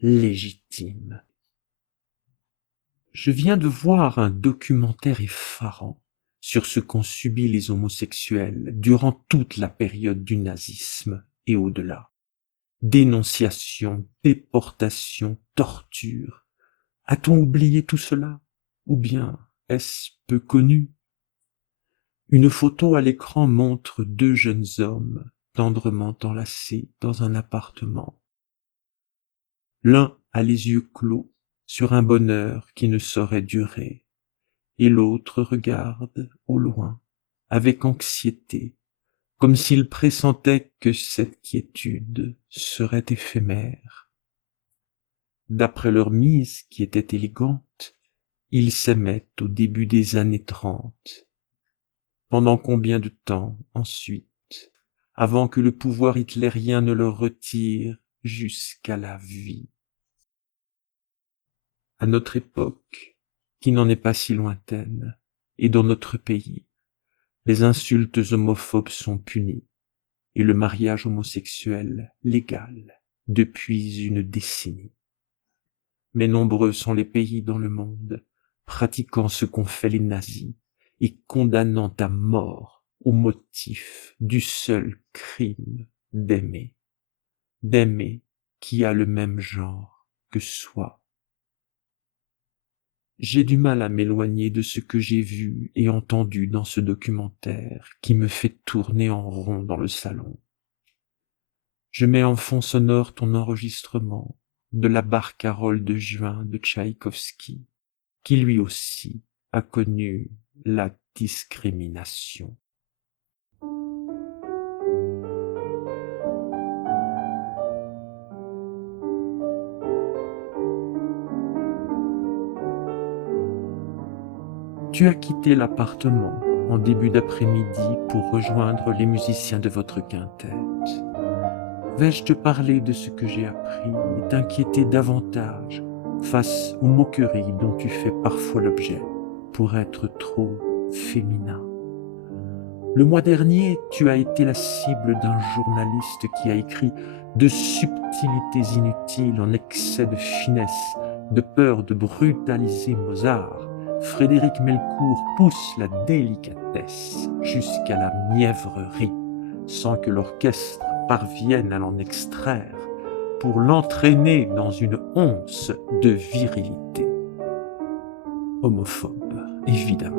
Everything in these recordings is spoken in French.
légitime. Je viens de voir un documentaire effarant sur ce qu'ont subi les homosexuels durant toute la période du nazisme et au-delà. Dénonciation, déportation, torture. A-t-on oublié tout cela? Ou bien est-ce peu connu? Une photo à l'écran montre deux jeunes hommes tendrement enlacés dans un appartement. L'un a les yeux clos sur un bonheur qui ne saurait durer, et l'autre regarde au loin avec anxiété, comme s'il pressentait que cette quiétude serait éphémère. D'après leur mise, qui était élégante, ils s'aimaient au début des années 30. Pendant combien de temps, ensuite, avant que le pouvoir hitlérien ne leur retire jusqu'à la vie? À notre époque, qui n'en est pas si lointaine, et dans notre pays, les insultes homophobes sont punies, et le mariage homosexuel légal depuis une décennie. Mais nombreux sont les pays dans le monde pratiquant ce qu'ont fait les nazis et condamnant à mort au motif du seul crime d'aimer qui a le même genre que soi. J'ai du mal à m'éloigner de ce que j'ai vu et entendu dans ce documentaire qui me fait tourner en rond dans le salon. Je mets en fond sonore ton enregistrement de la Barcarolle de juin de Tchaïkovski, qui lui aussi a connu la discrimination. Tu as quitté l'appartement en début d'après-midi pour rejoindre les musiciens de votre quintette. Vais-je te parler de ce que j'ai appris et t'inquiéter davantage face aux moqueries dont tu fais parfois l'objet pour être trop féminin? Le mois dernier, tu as été la cible d'un journaliste qui a écrit de subtilités inutiles en excès de finesse, de peur de brutaliser Mozart. Frédéric Melcourt pousse la délicatesse jusqu'à la mièvrerie, sans que l'orchestre parvienne à l'en extraire, pour l'entraîner dans une once de virilité. Homophobe, évidemment.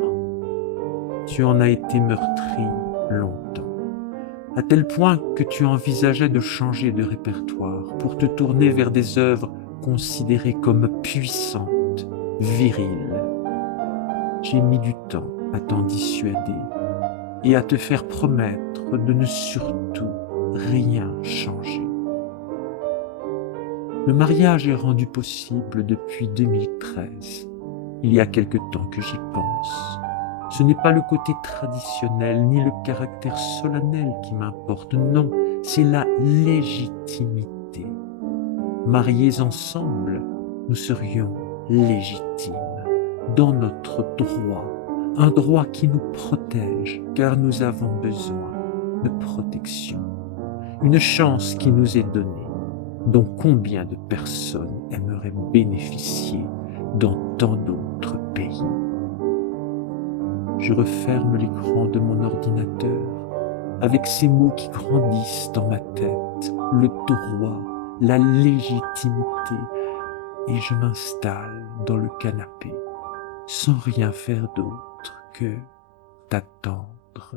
Tu en as été meurtri longtemps, à tel point que tu envisageais de changer de répertoire pour te tourner vers des œuvres considérées comme puissantes, viriles. J'ai mis du temps à t'en dissuader et à te faire promettre de ne surtout rien changer. Le mariage est rendu possible depuis 2013. Il y a quelque temps que j'y pense. Ce n'est pas le côté traditionnel ni le caractère solennel qui m'importe, non, c'est la légitimité. Mariés ensemble, nous serions légitimes, dans notre droit, un droit qui nous protège, car nous avons besoin de protection. Une chance qui nous est donnée, dont combien de personnes aimeraient bénéficier dans tant d'autres pays. Je referme l'écran de mon ordinateur avec ces mots qui grandissent dans ma tête, le droit, la légitimité, et je m'installe dans le canapé sans rien faire d'autre que d'attendre.